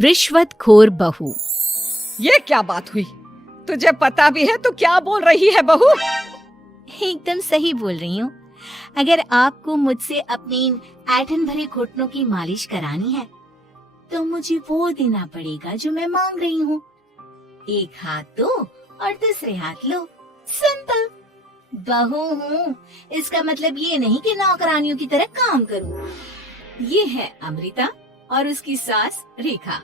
रिश्वतखोर बहू। ये क्या बात हुई? तुझे पता भी है तो क्या बोल रही है बहू? एकदम सही बोल रही हूँ। अगर आपको मुझसे अपने इन ऐंठन भरे घुटनों की मालिश करानी है तो मुझे वो देना पड़ेगा जो मैं मांग रही हूँ। एक हाथ दो और दूसरे हाथ लो, सिंपल। बहू हूँ, इसका मतलब ये नहीं कि नौकरानियों की तरह काम करूँ। ये है अमृता और उसकी सास रेखा।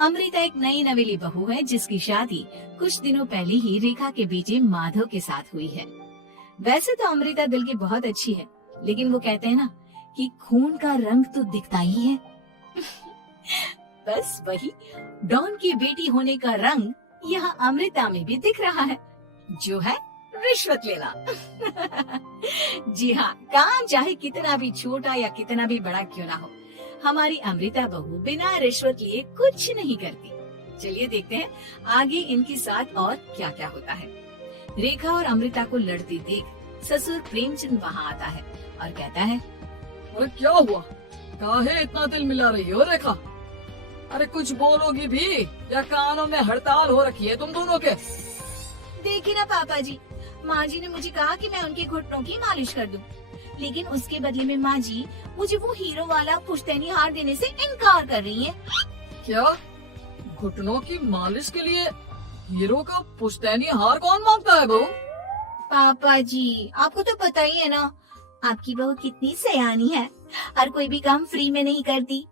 अमृता एक नई नवेली बहू है जिसकी शादी कुछ दिनों पहले ही रेखा के बेटे माधव के साथ हुई है। वैसे तो अमृता दिल की बहुत अच्छी है, लेकिन वो कहते हैं ना कि खून का रंग तो दिखता ही है। बस वही डॉन की बेटी होने का रंग यहाँ अमृता में भी दिख रहा है, जो है रिश्वत लेना। जी हाँ, काम चाहे कितना भी छोटा या कितना भी बड़ा क्यों ना हो, हमारी अमृता बहू बिना रिश्वत लिए कुछ नहीं करती। चलिए देखते हैं आगे इनके साथ और क्या क्या होता है। रेखा और अमृता को लड़ती देख ससुर प्रेमचंद वहाँ आता है और कहता है, अरे क्या हुआ? काहे इतना दिल मिला रही हो रेखा? अरे कुछ बोलोगी भी या कानों में हड़ताल हो रखी है तुम दोनों के? देखिए ना पापा जी, माँ जी ने मुझे कहा कि मैं उनके घुटनों की मालिश कर दूं, लेकिन उसके बदले में माँ जी मुझे वो हीरो वाला पुश्तैनी हार देने से इनकार कर रही है। क्या? घुटनों की मालिश के लिए हीरो का पुश्तैनी हार कौन मांगता है बहू? पापा जी, आपको तो पता ही है ना, आपकी बहू कितनी सयानी है, हर कोई भी काम फ्री में नहीं करती।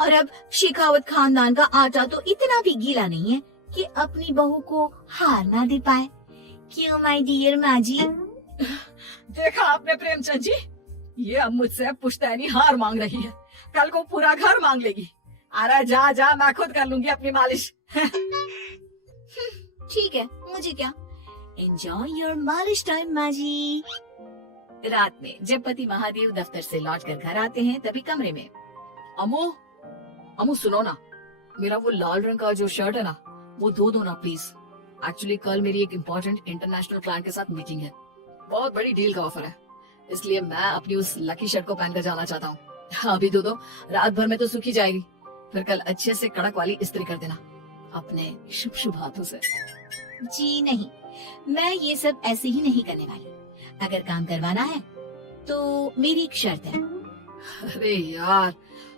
और अब शेखावत खानदान का आटा तो इतना भी गीला नहीं है कि अपनी बहू को हार ना दे पाए। क्यों माय डियर माँ जी? देखा आपने प्रेमचंद जी, ये अब मुझसे पुश्तैनी हार मांग रही है, कल को पूरा घर मांग लेगी। अरे जा जा, मैं खुद कर लूंगी अपनी मालिश। ठीक है, मुझे क्या, एंजॉय योर मालिश टाइम माँ जी। रात में जब पति महादेव दफ्तर से लौटकर घर आते हैं तभी कमरे में, अमो अमो सुनो ना, मेरा वो लाल रंग का जो शर्ट है ना, वो धो दो ना प्लीज। एक्चुअली कल मेरी एक इम्पोर्टेंट इंटरनेशनल क्लाइंट के साथ मीटिंग है, बहुत बड़ी डील का ऑफर है, इसलिए मैं अपनी उस लकी शर्ट को पहनकर जाना चाहता हूँ। अभी धो दो, रात भर में तो सूखी जाएगी, फिर कल अच्छे से कड़क वाली इस्त्री कर देना अपने शुभ शुभ हाथों से। जी नहीं, मैं ये सब ऐसे ही नहीं करने वाली। अगर काम करवाना है तो मेरी एक शर्त है। अरे यार,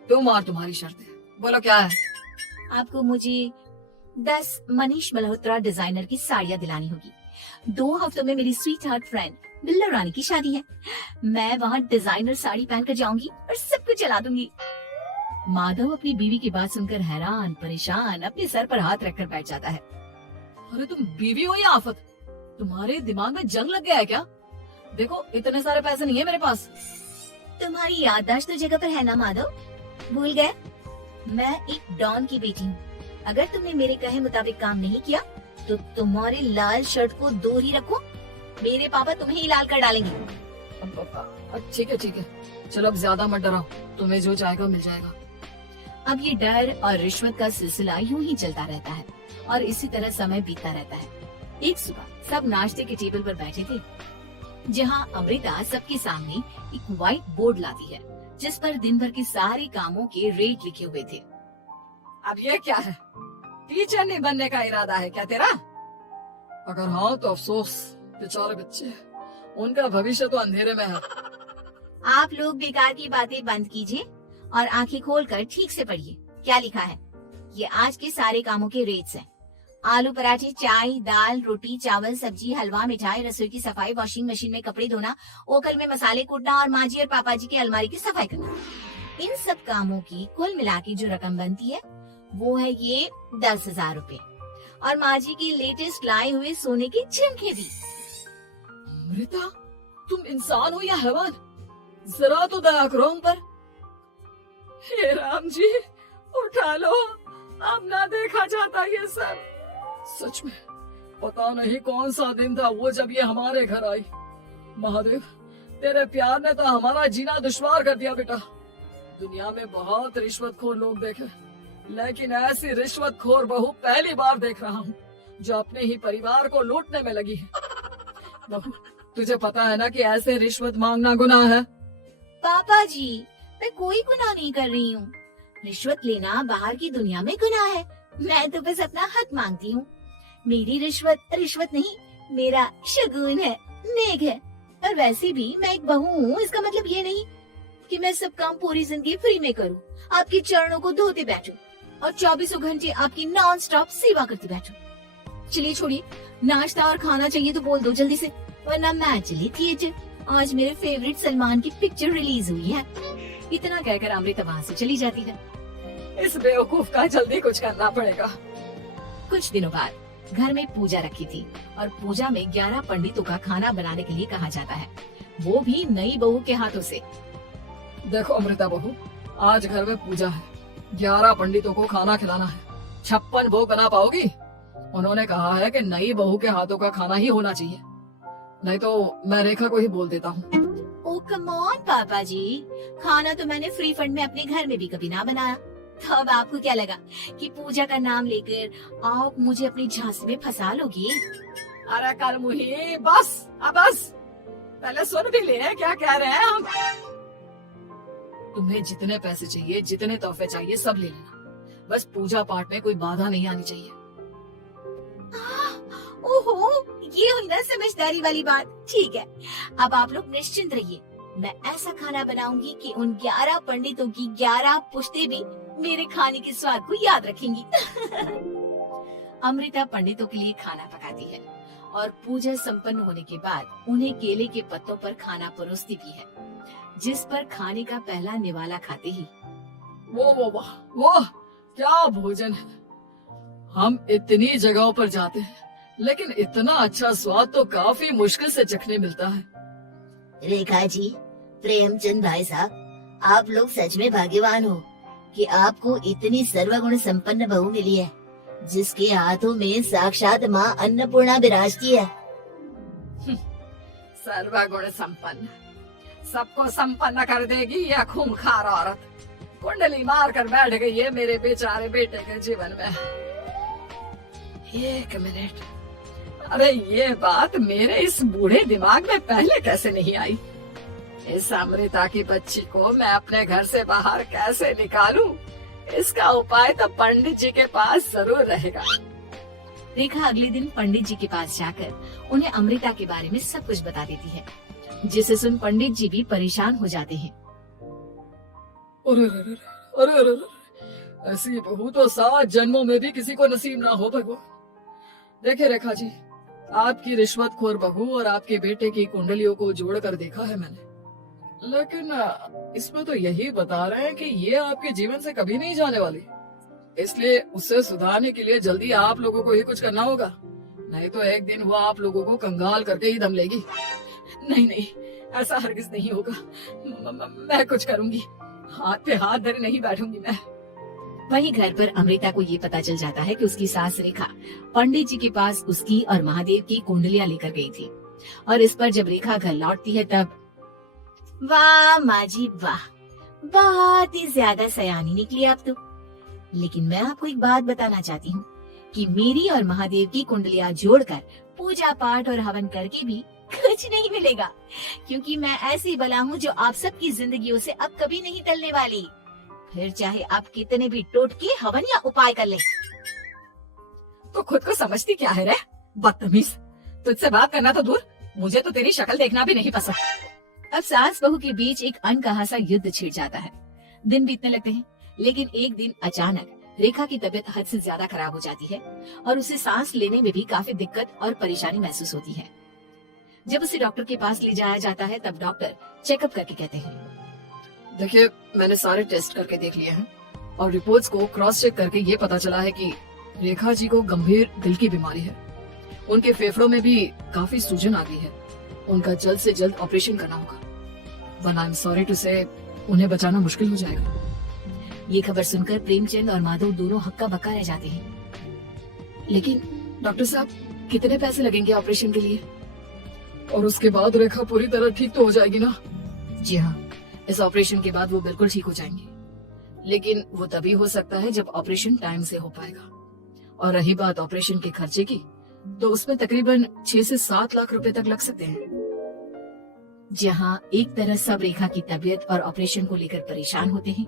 तुम और तुम्हारी शर्तें, बोलो क्या है? आपको मुझे 10 मनीष मल्होत्रा डिजाइनर की साड़ियाँ दिलानी होगी। 2 हफ्तों में मेरी स्वीट हार्ट फ्रेंड बिल्ला रानी की शादी है। मैं वहाँ डिजाइनर साड़ी पहनकर जाऊंगी और सब कुछ चला दूंगी। माधव अपनी बीवी की बात सुनकर हैरान परेशान अपने सर पर हाथ रखकर बैठ जाता है। अरे तुम बीवी हो या आफत? तुम्हारे दिमाग में जंग लग गया है क्या? देखो इतने सारे पैसे नहीं है मेरे पास। तुम्हारी याददाश्त तो जगह पर है ना माधव, भूल गए? मैं एक डॉन की बेटी हूँ। अगर तुमने मेरे कहे मुताबिक काम नहीं किया तो तुम्हारे लाल शर्ट को दूर ही रखो, मेरे पापा तुम्हें ही लाल कर डालेंगे। ठीक है, चलो अब ज्यादा मत डराओ, तुम्हें जो चाहेगा मिल जाएगा। अब ये डर और रिश्वत का सिलसिला यूं ही चलता रहता है और इसी तरह समय बीतता रहता है। एक सुबह सब नाश्ते के टेबल पर बैठे थे, जहाँ अमृता सबके सामने एक व्हाइट बोर्ड लाती है जिस पर दिन भर के सारे कामों के रेट लिखे हुए थे। अब ये क्या है? टीचर नहीं बनने का इरादा है क्या तेरा? अगर हाँ तो अफसोस, बेचारे बच्चे, उनका भविष्य तो अंधेरे में है। आप लोग बेकार की बातें बंद कीजिए और आंखें खोलकर ठीक से पढ़िए क्या लिखा है। ये आज के सारे कामों के रेट्स हैं। आलू पराठे, चाय, दाल, रोटी, चावल, सब्जी, हलवा, मिठाई, रसोई की सफाई, वॉशिंग मशीन में कपड़े धोना, ओखल में मसाले कूटना और माँ जी और पापा जी की अलमारी की सफाई करना। इन सब कामों की कुल मिला के जो रकम बनती है वो है ये 10,000 रूपए और माँ जी की लेटेस्ट लाए हुए सोने के झुमके भी। अमृता, तुम इंसान हो या हैवान? जरा तो दया करो हम पर। हे राम जी, उठा लो, अब ना देखा जाता ये सब। सच में पता नहीं कौन सा दिन था वो जब ये हमारे घर आई। महादेव, तेरे प्यार ने तो हमारा जीना दुश्वार कर दिया बेटा। दुनिया में बहुत रिश्वतखोर लोग देखे, लेकिन ऐसी रिश्वतखोर बहू पहली बार देख रहा हूँ जो अपने ही परिवार को लूटने में लगी है। बहू, तुझे पता है ना कि ऐसे रिश्वत मांगना गुनाह है। पापा जी, मैं कोई गुनाह नहीं कर रही हूँ। रिश्वत लेना बाहर की दुनिया में गुनाह है। मैं तो बस अपना हक मांगती हूँ। मेरी रिश्वत रिश्वत नहीं, मेरा शगुन है, नेक है। और वैसे भी मैं एक बहू हूँ, इसका मतलब ये नहीं कि मैं सब काम पूरी जिंदगी फ्री में करूँ, आपके चरणों को धोते बैठूं और 24 घंटे आपकी नॉन स्टॉप सेवा करते बैठूं। चलिए छोड़िए, नाश्ता और खाना चाहिए तो बोल दो जल्दी से, वरना मैं चली थिएटर। आज मेरे फेवरेट सलमान की पिक्चर रिलीज हुई है। इतना कहकर अमृता वहाँ से चली जाती है। इस बेवकूफ का जल्दी कुछ करना पड़ेगा। कुछ दिनों बाद घर में पूजा रखी थी और पूजा में 11 पंडितों का खाना बनाने के लिए कहा जाता है, वो भी नई बहू के हाथों से। देखो अमृता बहू, आज घर में पूजा है, 11 पंडितों को खाना खिलाना है। 56 भोग बना पाओगी? उन्होंने कहा है कि नई बहू के हाथों का खाना ही होना चाहिए, नहीं तो मैं रेखा को ही बोल देता हूँ। ओ कम ऑन पापा जी, खाना तो मैंने फ्री फंड में अपने घर में भी कभी ना बनाया। तो अब आपको क्या लगा कि पूजा का नाम लेकर आप मुझे अपनी झांसी में फंसा लोगी? अरे कल मुही, बस अब बस, पहले सुन भी ले क्या कह रहे हैं हम। तुम्हें जितने पैसे चाहिए, जितने तोहफे चाहिए, सब ले लेना, बस पूजा पाठ में कोई बाधा नहीं आनी चाहिए। ओहो, ये हुई ना समझदारी वाली बात। ठीक है, अब आप लोग निश्चिंत रहिए, मैं ऐसा खाना बनाऊंगी कि उन 11 पंडितों की 11 पुश्ते भी मेरे खाने के स्वाद को याद रखेंगी। अमृता पंडितों के लिए खाना पकाती है और पूजा संपन्न होने के बाद उन्हें केले के पत्तों पर खाना परोसती भी है, जिस पर खाने का पहला निवाला खाते ही वो क्या भोजन है। हम इतनी जगहों पर जाते हैं, लेकिन इतना अच्छा स्वाद तो काफी मुश्किल से चखने मिलता है। रेखा जी, प्रेमचंद भाई साहब, आप लोग सच में भाग्यवान हो कि आपको इतनी सर्वगुण संपन्न बहू मिली है, जिसके हाथों में साक्षात माँ अन्नपूर्णा विराजती है। सर्वगुण संपन्न, सबको संपन्न कर देगी यह खूंखार औरत। कुंडली मार कर बैठ गई है मेरे बेचारे बेटे के जीवन में। एक मिनट, अरे ये बात मेरे इस बूढ़े दिमाग में पहले कैसे नहीं आई? इस अमृता की बच्ची को मैं अपने घर से बाहर कैसे निकालूं? इसका उपाय तो पंडित जी के पास जरूर रहेगा। रेखा अगले दिन पंडित जी के पास जाकर उन्हें अमृता के बारे में सब कुछ बता देती है, जिसे सुन पंडित जी भी परेशान हो जाते हैं। अरे, ऐसी बहू तो 7 जन्मों में भी किसी को नसीब ना हो भगवान। देखिए रेखा जी, आपकी रिश्वतखोर बहू और आपके बेटे की कुंडलियों को जोड़कर देखा है मैंने, लेकिन इसमें तो यही बता रहे हैं कि ये आपके जीवन से कभी नहीं जाने वाली। इसलिए उसे सुधारने के लिए जल्दी आप लोगों को ही कुछ करना होगा, नहीं तो एक दिन वो आप लोगों को कंगाल करके ही दम लेगी। नहीं, ऐसा हरगिज नहीं होगा। मैं कुछ करूंगी, हाथ पे हाथ धरे नहीं बैठूंगी मैं। वहीं घर पर अमृता को ये पता चल जाता है कि उसकी सास रेखा पंडित जी के पास उसकी और महादेव की कुंडलियां लेकर गई थी, और इस पर जब रेखा घर लौटती है तब वाह माँ जी वाह, बहुत ही ज्यादा सयानी निकली आप तो। लेकिन मैं आपको एक बात बताना चाहती हूँ कि मेरी और महादेव की कुंडलियां जोड़कर पूजा पाठ और हवन करके भी कुछ नहीं मिलेगा, क्योंकि मैं ऐसी बला हूँ जो आप सबकी जिंदगियों से अब कभी नहीं टलने वाली। फिर चाहे आप कितने भी टोटके हवन या उपाय कर लें। तो खुद को समझती क्या है रे बदतमीज, तुझसे बात करना तो दूर, मुझे तो तेरी शक्ल देखना भी नहीं पसंद। अब सास बहू के बीच एक अनकहा सा युद्ध छिड़ जाता है। दिन बीतने लगते हैं, लेकिन एक दिन अचानक रेखा की तबीयत हद से ज्यादा खराब हो जाती है और उसे सांस लेने में भी काफी दिक्कत और परेशानी महसूस होती है। जब उसे डॉक्टर के पास ले जाया जाता है तब डॉक्टर चेकअप करके कहते हैं, देखिए मैंने सारे टेस्ट करके देख लिए हैं और रिपोर्ट्स को क्रॉस चेक करके ये पता चला है कि रेखा जी को गंभीर दिल की बीमारी है। उनके फेफड़ों में भी काफी सूजन आ गई है। उनका जल्द से जल्द ऑपरेशन करना होगा, वरना आई एम सॉरी टू से उन्हें बचाना मुश्किल हो जाएगा। ये खबर सुनकर प्रेमचंद और माधव दोनों हक्का बक्का रह जाते हैं। लेकिन डॉक्टर साहब, कितने पैसे लगेंगे ऑपरेशन के लिए? और उसके बाद रेखा पूरी तरह ठीक तो हो जाएगी ना? जी हाँ, इस ऑपरेशन के बाद वो बिल्कुल ठीक हो जाएंगी, लेकिन वो तभी हो सकता है जब ऑपरेशन टाइम से हो पाएगा। और रही बात ऑपरेशन के खर्चे की, तो उसमें तकरीबन 6 से 7 लाख रुपए तक लग सकते हैं। जहाँ एक तरफ सब रेखा की तबीयत और ऑपरेशन को लेकर परेशान होते हैं,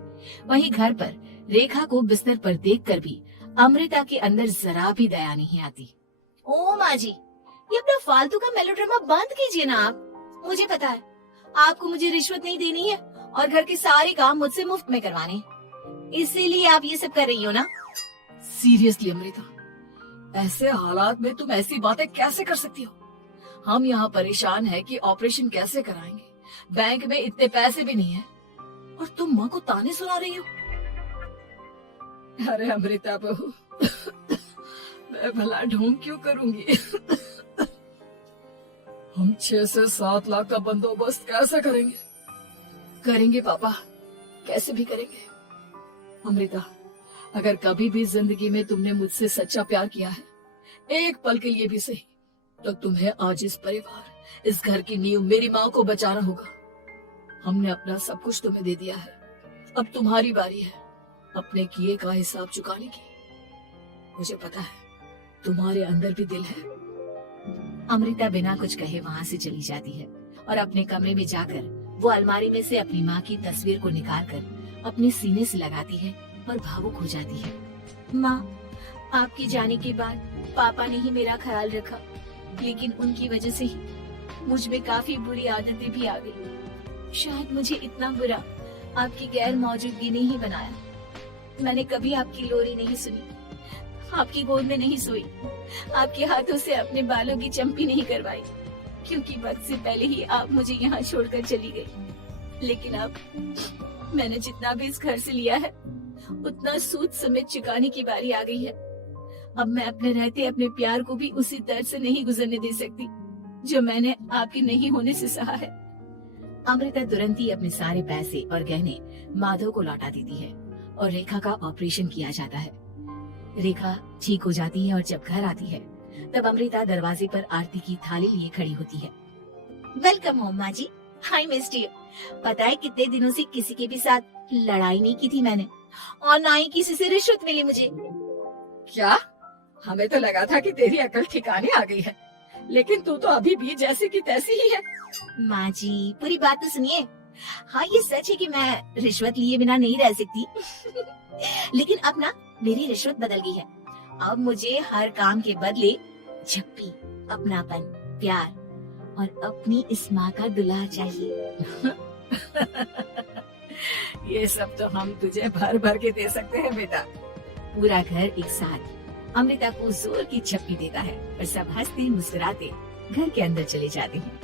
वहीं घर पर रेखा को बिस्तर पर देखकर भी अमृता के अंदर जरा भी दया नहीं आती। ओ माँ जी, ये अपना फालतू का मेलोड्रामा बंद कीजिए ना आप। मुझे पता है आपको मुझे रिश्वत नहीं देनी है और घर के सारे काम मुझसे मुफ्त में करवाने हैं। इसीलिए आप ये सब कर रही हो ना। सीरियसली अमृता, ऐसे हालात में तुम ऐसी बातें कैसे कर सकती हो? हम यहाँ परेशान है कि ऑपरेशन कैसे कराएंगे, बैंक में इतने पैसे भी नहीं है और तुम माँ को ताने सुना रही हो। अरे अमृता बहू, मैं भला ढोंग क्यों करूंगी? हम 6 से 7 लाख का बंदोबस्त कैसे करेंगे? करेंगे पापा, कैसे भी करेंगे। अमृता, अगर कभी भी जिंदगी में तुमने मुझसे सच्चा प्यार किया है, एक पल के लिए भी सही, तो तुम्हें आज इस परिवार, इस घर की नींव, मेरी माँ को बचाना होगा। हमने अपना सब कुछ तुम्हें दे दिया है, अब तुम्हारी बारी है अपने किए का हिसाब चुकाने की। मुझे पता है तुम्हारे अंदर भी दिल है। अमृता बिना कुछ कहे वहाँ से चली जाती है और अपने कमरे में जाकर वो अलमारी में से अपनी माँ की तस्वीर को निकालकर अपने सीने से लगाती है और भावुक हो जाती है। माँ, आपके जाने के बाद पापा ने ही मेरा ख्याल रखा, लेकिन उनकी वजह से ही मुझ में काफी बुरी आदतें भी आ गई। शायद मुझे इतना बुरा आपकी गैर मौजूदगी ने ही बनाया। मैंने कभी आपकी लोरी नहीं सुनी, आपकी गोद में नहीं सोई, आपके हाथों से अपने बालों की चंपी नहीं करवाई, क्योंकि वक्त से पहले ही आप मुझे यहाँ छोड़कर चली गई। लेकिन अब मैंने जितना भी इस घर से लिया है, उतना सूद समेत चुकाने की बारी आ गई है। अब मैं अपने रहते अपने प्यार को भी उसी दर्द से नहीं गुजरने दे सकती जो मैंने आपके नहीं होने से सहा है। अमृता तुरंत ही अपने सारे पैसे और गहने माधव को लौटा देती है और रेखा का ऑपरेशन किया जाता है। रेखा ठीक हो जाती है और जब घर आती है तब अमृता दरवाजे पर आरती की थाली लिए खड़ी होती है। वेलकम होम माँ जी, हाय मिस्टर यू। पता है कितने दिनों से किसी के भी साथ लड़ाई नहीं की थी मैंने, और ना ही किसी से रिश्वत मिली मुझे। क्या? हमें तो लगा था कि तेरी अकल ठिकाने आ गई है, लेकिन तू तो अभी भी जैसी की तैसी ही है। माँ जी, पूरी बात तो सुनिए। हाँ, ये सच है कि मैं रिश्वत लिए बिना नहीं रह सकती लेकिन अब ना मेरी रिश्वत बदल गई है। अब मुझे हर काम के बदले झप्पी, अपनापन, प्यार और अपनी इस माँ का दुल्हा चाहिए। ये सब तो हम तुझे भर भर के दे सकते हैं बेटा। पूरा घर एक साथ अमृता को जोर की झप्पी देता है और सब हंसते मुस्कुराते घर के अंदर चले जाते हैं।